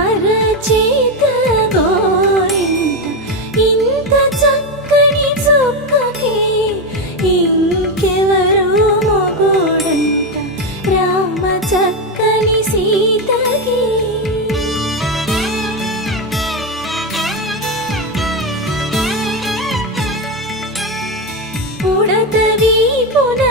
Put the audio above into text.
అరచేత గోరింట ఇంత చక్కని చుక్కకి ఇంకెవరో మొగుడంట రామ చక్కని సీతకి. ఉడత వీపున